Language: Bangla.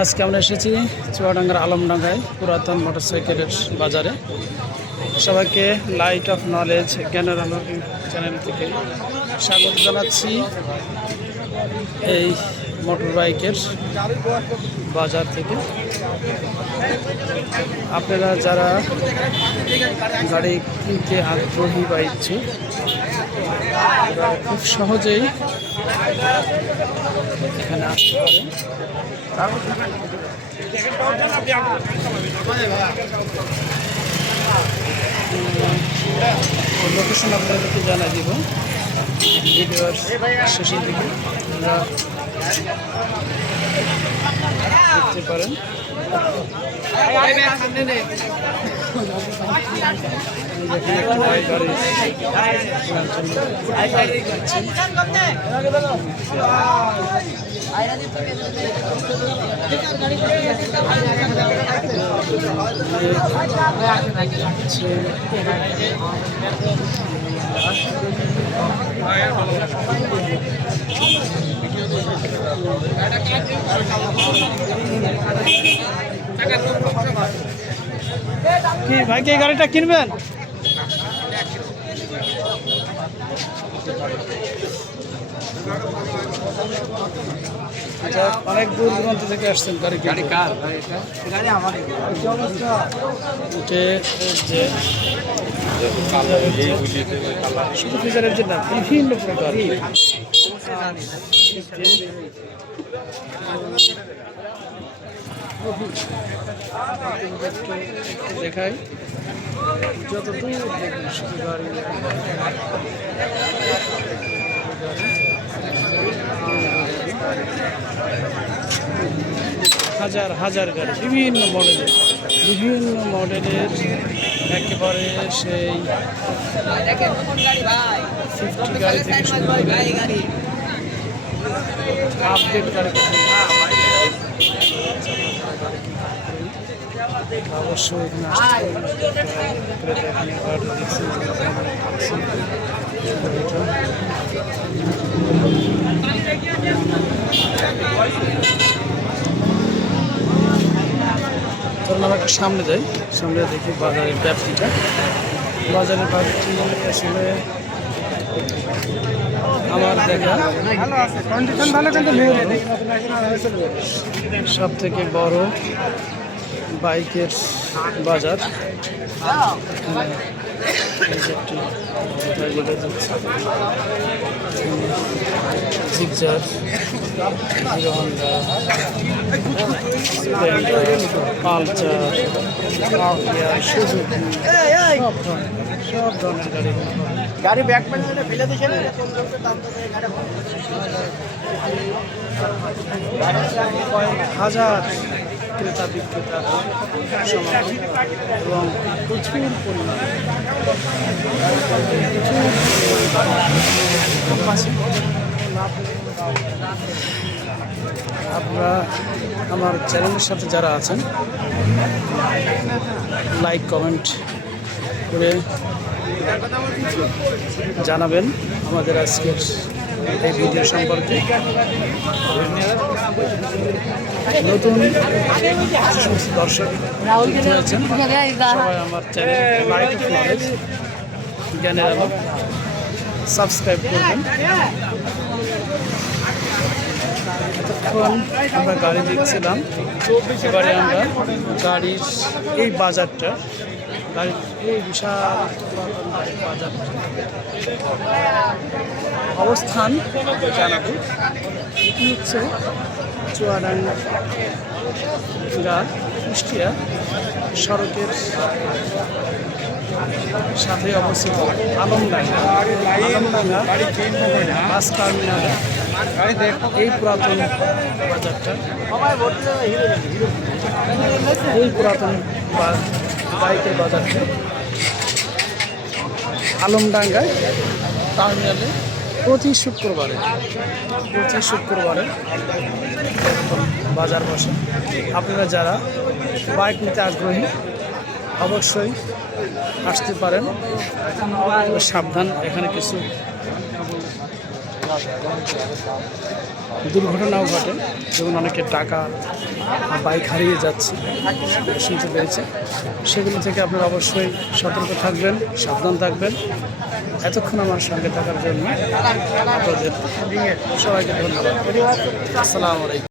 আজকে আমরা এসেছি চুয়াডাঙ্গার আলমডাঙ্গায় পুরাতন মোটরসাইকেলের বাজারে। সবাইকে লাইট অফ নলেজ জ্ঞানের আলো চ্যানেল থেকে স্বাগত জানাচ্ছি। এই মোটর বাইকের বাজার থেকে আপনারা যারা গাড়ি কিনতে আগ্রহী বা ইচ্ছুক খুব সহজেই এখানে আসতে পারেন। লোকেশন আপনাদেরকে জানাই দিব ভিডিওর শেষের দিকে, আপনারা দেখতে পারেন। কি ভাই কি গাড়িটা কিনবেন? আচ্ছা, অনেক দূর দূরান্ত থেকে আসছেন গাড়ি কার? গাড়ি আমার। শুধু ফিচারের জন্য বিভিন্ন প্রকার দেখাই, যতদূর দেখবেন শুধু গাড়ি। হাজার হাজার গাড়ি বিভিন্ন মডেলের একেবারে সেই 50 গাড়ি থেকে শুরু করে আপডেট গাড়ি অবশ্যই আমরা একটু সামনে যাই, সামনে দেখি বাজারের ব্যাপ্তিটা। বাজারের ব্যাপ্তি আসলে আমার দেখা সব থেকে বড় বাইকের বাজার। Gixxer, hero Honda, Pulsar, Suzuki, সব ধরনের গাড়ি ব্যাক ফেলে দিচ্ছে। কয়েক হাজার ক্রেতা বিক্রেতার সমাগম এবং প্রচুর পরিমাণে আপনারা আমার চ্যানেলের সাথে যারা আছেন লাইক কমেন্ট করে জানাবেন আমাদের আজকের এই ভিডিও সম্পর্কে। নতুন দর্শক আছেন সবাই আমার চ্যানেল লাইক অফ নলেজ জ্ঞানের আলো সাবস্ক্রাইব করবেন। এতক্ষণ আমরা গাড়ি দেখছিলাম, এবারে আমরা গাড়ির এই বাজারটা, গাড়ির এই বিশাল বাজার অবস্থান জানাবো। এটি হচ্ছে চুয়াডাঙ্গা কুষ্টিয়া সড়কের সাথে অবস্থিত আলমডাঙ্গা বাস টার্মিনালে এই পুরাতন বাজারটা, এই পুরাতন বাইকের বাজারটা আলমডাঙ্গায় টার্মিনালে প্রতি শুক্রবারে বাজার বসে। আপনারা যারা বাইক নিতে আগ্রহী অবশ্যই আসতে পারেন। সাবধান, এখানে কিছু দুর্ঘটনাও ঘটে, যেমন অনেকে টাকা বাইক হারিয়ে যাচ্ছে শুনতে পেরেছে। সেগুলো থেকে আপনারা অবশ্যই সতর্ক থাকবেন, সাবধান থাকবেন। এতক্ষণ আমার সঙ্গে থাকার জন্য আপনাদের সবাইকে ধন্যবাদ। আসসালামু আলাইকুম।